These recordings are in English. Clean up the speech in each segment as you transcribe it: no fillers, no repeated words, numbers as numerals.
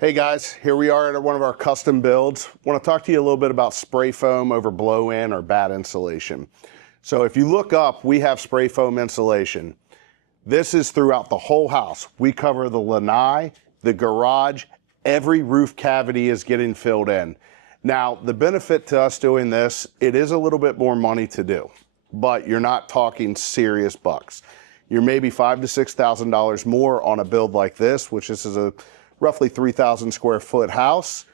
Hey guys, here we are at one of our custom builds. I want to talk to you a little bit about spray foam over blow-in or batt insulation. So if you look up, we have spray foam insulation. This is throughout the whole house. We cover the lanai, the garage, every roof cavity is getting filled in. Now, the benefit to us doing this, it is a little bit more money to do, but you're not talking serious bucks. You're maybe $5,000 to $6,000 more on a build like this, which is a roughly 3,000 square foot house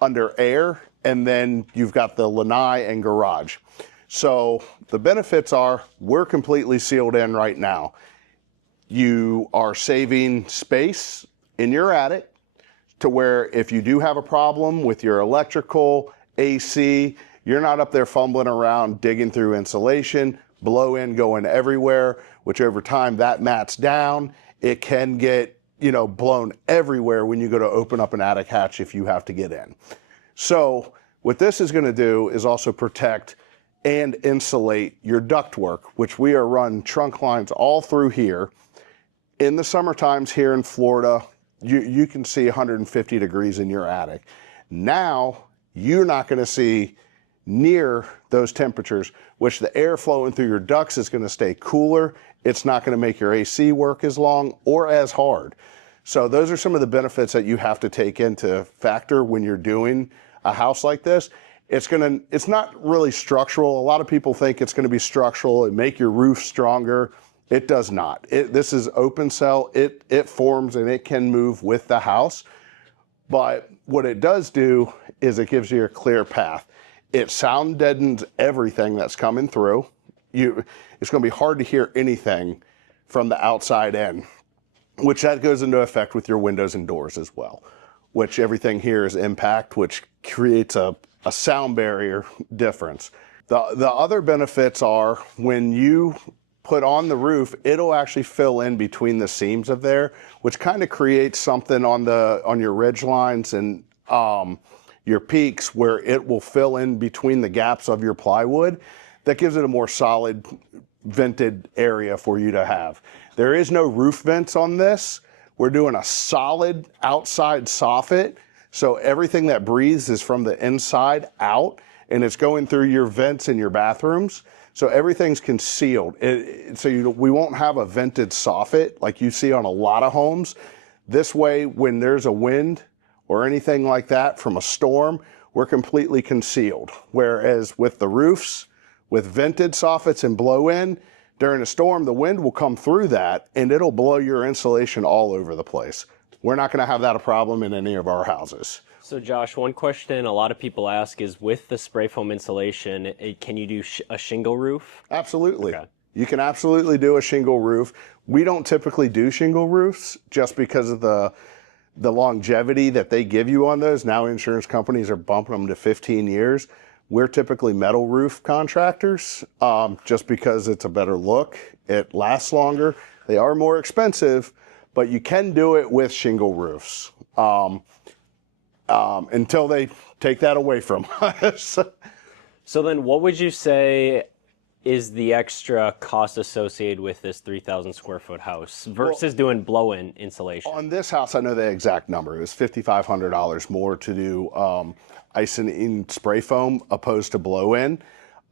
under air, and then you've got the lanai and garage. So the benefits are we're completely sealed in right now. You are saving space in your attic to where if you do have a problem with your electrical, AC, you're not up there fumbling around digging through insulation, blow in going everywhere, which over time that mats down. It can get blown everywhere when you go to open up an attic hatch if you have to get in. So what this is going to do is also protect and insulate your ductwork, which we are run trunk lines all through here. In the summer times here in Florida, you can see 150 degrees in your attic. Now you're not going to see near those temperatures, which the air flowing through your ducts is going to stay cooler. It's not going to make your AC work as long or as hard. So those are some of the benefits that you have to take into factor when you're doing a house like this. It's not really structural. A lot of people think it's going to be structural and make your roof stronger. It does not. This is open cell. It forms and it can move with the house. But what it does do is it gives you a clear path. It sound deadens everything that's coming through. It's going to be hard to hear anything from the outside in, which that goes into effect with your windows and doors as well, which everything here is impact, which creates a sound barrier difference. The other benefits are when you put on the roof, it'll actually fill in between the seams of there, which kind of creates something on your ridge lines and your peaks where it will fill in between the gaps of your plywood. That gives it a more solid vented area for you to have. There is no roof vents on this. We're doing a solid outside soffit, so everything that breathes is from the inside out, and it's going through your vents in your bathrooms. So everything's concealed. We won't have a vented soffit like you see on a lot of homes. This way, when there's a wind or anything like that from a storm, we're completely concealed. Whereas with the roofs, with vented soffits and blow-in, during a storm, the wind will come through that and it'll blow your insulation all over the place. We're not gonna have that a problem in any of our houses. So Josh, one question a lot of people ask is with the spray foam insulation, can you do a shingle roof? Absolutely. Okay. You can absolutely do a shingle roof. We don't typically do shingle roofs just because of the longevity that they give you on those. Now insurance companies are bumping them to 15 years. We're typically metal roof contractors just because it's a better look. It lasts longer. They are more expensive, but you can do it with shingle roofs until they take that away from us. So then what would you say is the extra cost associated with this 3,000 square foot house versus doing blow-in insulation? On this house, I know the exact number. It was $5,500 more to do ice-in spray foam opposed to blow-in.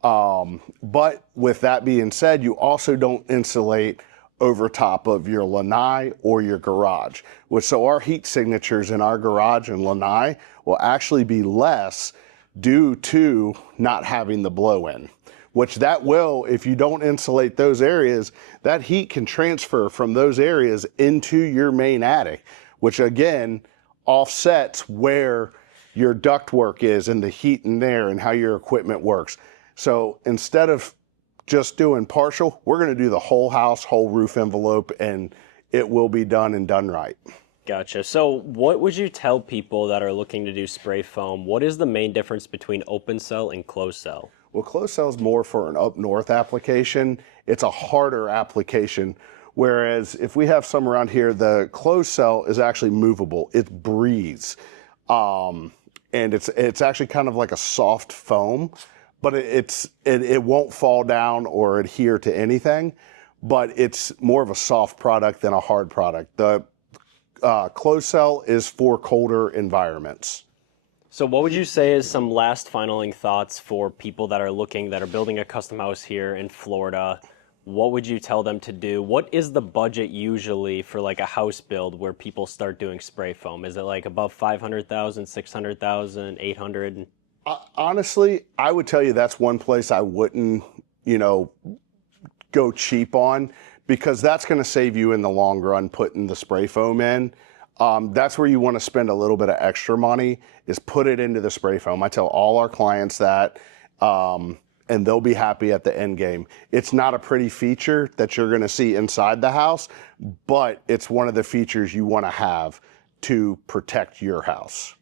But with that being said, you also don't insulate over top of your lanai or your garage. So our heat signatures in our garage and lanai will actually be less due to not having the blow-in. Which that will, if you don't insulate those areas, that heat can transfer from those areas into your main attic, which again offsets where your ductwork is and the heat in there and how your equipment works. So instead of just doing partial, we're going to do the whole house, whole roof envelope, and it will be done and done right. Gotcha. So what would you tell people that are looking to do spray foam? What is the main difference between open cell and closed cell? Well, closed cell is more for an up north application. It's a harder application. Whereas if we have some around here, the closed cell is actually movable. It breathes. And it's actually kind of like a soft foam, but it won't fall down or adhere to anything, but it's more of a soft product than a hard product. The closed cell is for colder environments. So what would you say is some last finaling thoughts for people that are building a custom house here in Florida? What would you tell them to do? What is the budget usually for like a house build where people start doing spray foam? Is it like above 500,000, 600,000, 800? Honestly, I would tell you that's one place I wouldn't, go cheap on, because that's going to save you in the long run putting the spray foam in. That's where you want to spend a little bit of extra money, is put it into the spray foam. I tell all our clients that, and they'll be happy at the end game. It's not a pretty feature that you're going to see inside the house, but it's one of the features you want to have to protect your house.